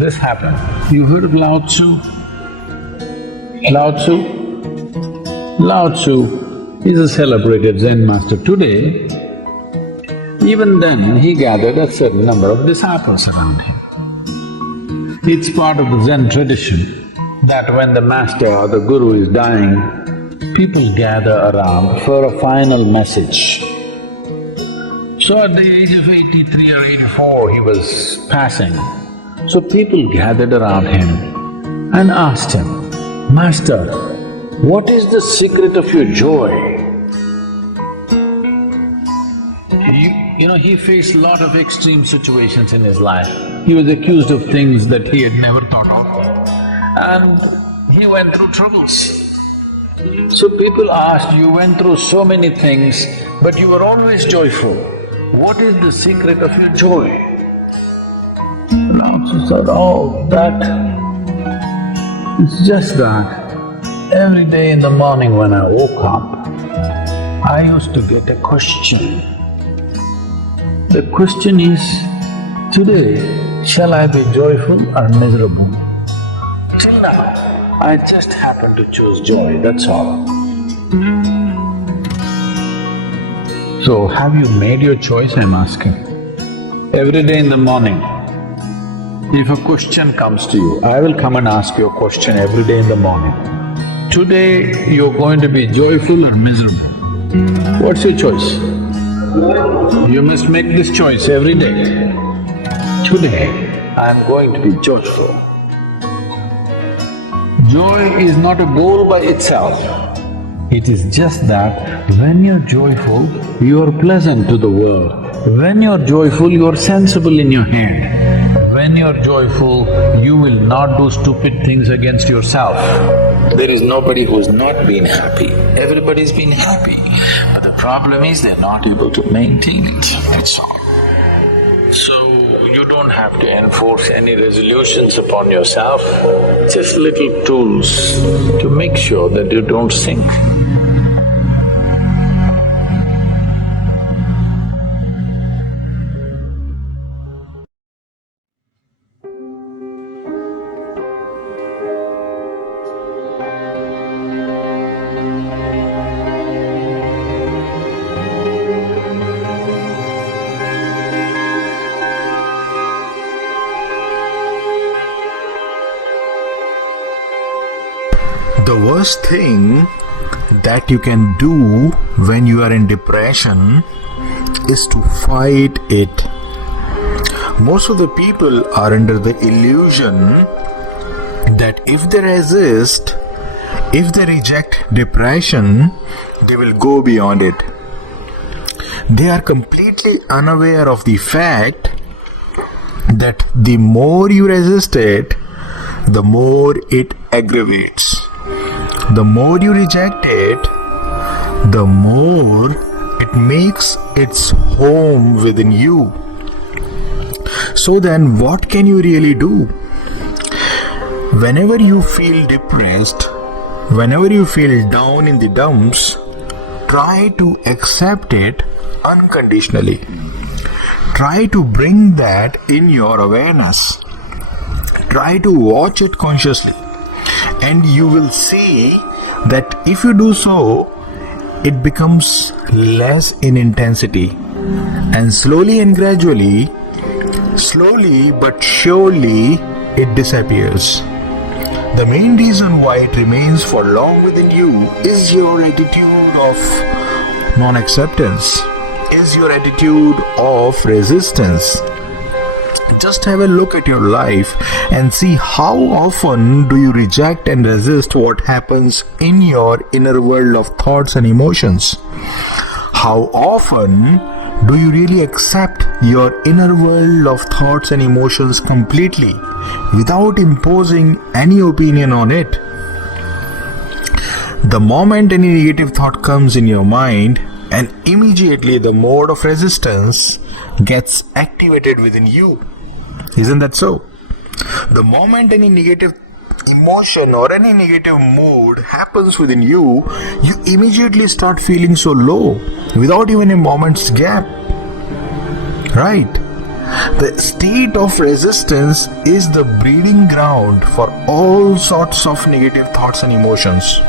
this happened. You heard of Lao Tzu? Lao Tzu? Lao Tzu is a celebrated Zen master. Today, even then, he gathered a certain number of disciples around him. It's part of the Zen tradition that when the master or the guru is dying, people gather around for a final message. So at the age of 83 or 84, he was passing. So people gathered around him and asked him, "Master, what is the secret of your joy?" He faced a lot of extreme situations in his life. He was accused of things that he had never thought of, and he went through troubles. So people asked, "You went through so many things, but you were always joyful. What is the secret of your joy?" Lao Tzu said, "Oh, it's just that every day in the morning when I woke up, I used to get a question. The question is, today, shall I be joyful or miserable? Till now, I just happen to choose joy, that's all." So, have you made your choice, I'm asking? Every day in the morning, if a question comes to you, I will come and ask you a question every day in the morning. Today, you're going to be joyful or miserable. What's your choice? You must make this choice every day. Today, I'm going to be joyful. Joy is not a goal by itself. It is just that when you're joyful, you're pleasant to the world. When you're joyful, you're sensible in your hand. When you're joyful, you will not do stupid things against yourself. There is nobody who's not been happy. Everybody's been happy. But the problem is they're not able to maintain it, that's all. So, you don't have to enforce any resolutions upon yourself, just little tools to make sure that you don't sink. The worst thing that you can do when you are in depression is to fight it. Most of the people are under the illusion that if they resist, if they reject depression, they will go beyond it. They are completely unaware of the fact that the more you resist it, the more it aggravates. The more you reject it, the more it makes its home within you. So then, what can you really do? Whenever you feel depressed, whenever you feel down in the dumps, try to accept it unconditionally. Try to bring that in your awareness. Try to watch it consciously. And you will see that if you do so, it becomes less in intensity. And slowly and gradually, slowly but surely, it disappears. The main reason why it remains for long within you is your attitude of non-acceptance, is your attitude of resistance. Just have a look at your life and see how often do you reject and resist what happens in your inner world of thoughts and emotions. How often do you really accept your inner world of thoughts and emotions completely without imposing any opinion on it? The moment any negative thought comes in your mind, and immediately the mode of resistance gets activated within you. Isn't that so? The moment any negative emotion or any negative mood happens within you, you immediately start feeling so low without even a moment's gap. Right? The state of resistance is the breeding ground for all sorts of negative thoughts and emotions.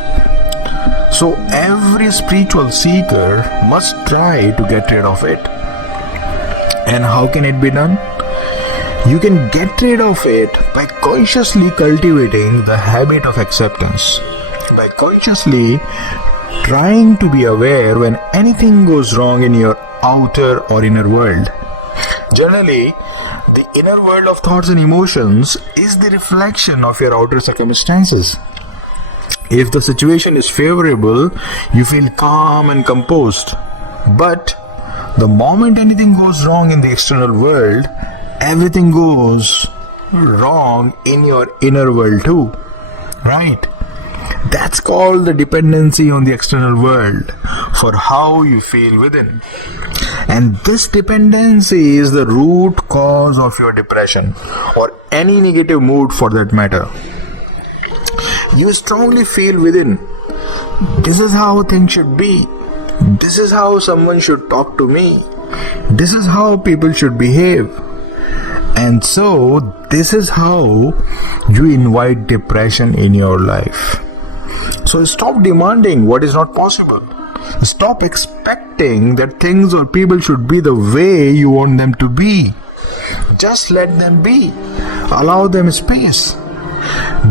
So every spiritual seeker must try to get rid of it. And how can it be done? You can get rid of it by consciously cultivating the habit of acceptance. By consciously trying to be aware when anything goes wrong in your outer or inner world. Generally, the inner world of thoughts and emotions is the reflection of your outer circumstances. If the situation is favorable, you feel calm and composed. But the moment anything goes wrong in the external world, everything goes wrong in your inner world too. Right? That's called the dependency on the external world for how you feel within. And this dependency is the root cause of your depression or any negative mood for that matter. You strongly feel within, this is how things should be. This is how someone should talk to me. This is how people should behave. And so, this is how you invite depression in your life. So, stop demanding what is not possible. Stop expecting that things or people should be the way you want them to be. Just let them be. Allow them space.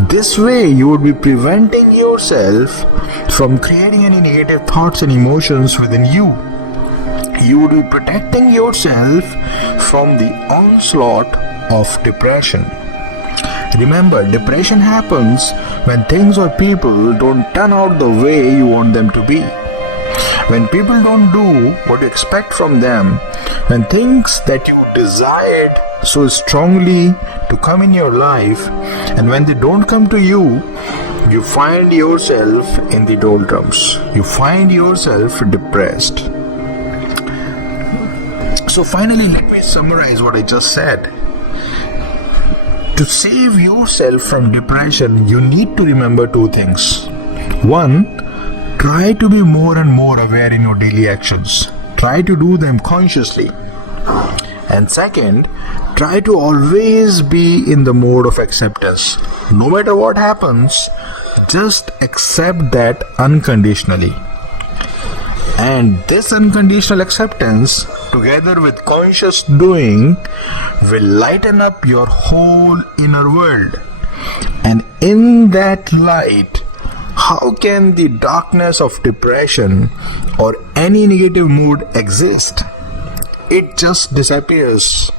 This way, you would be preventing yourself from creating any negative thoughts and emotions within you. You would be protecting yourself from the onslaught of depression. Remember, depression happens when things or people don't turn out the way you want them to be. When people don't do what you expect from them, when things that you desired so strongly to come in your life, and when they don't come to you, you find yourself in the doldrums. You find yourself depressed. So finally, let me summarize what I just said. To save yourself from depression, you need to remember two things. One, try to be more and more aware in your daily actions. Try to do them consciously. And second, try to always be in the mode of acceptance. No matter what happens, just accept that unconditionally. And this unconditional acceptance, together with conscious doing, will lighten up your whole inner world. And in that light, how can the darkness of depression or any negative mood exist? It just disappears.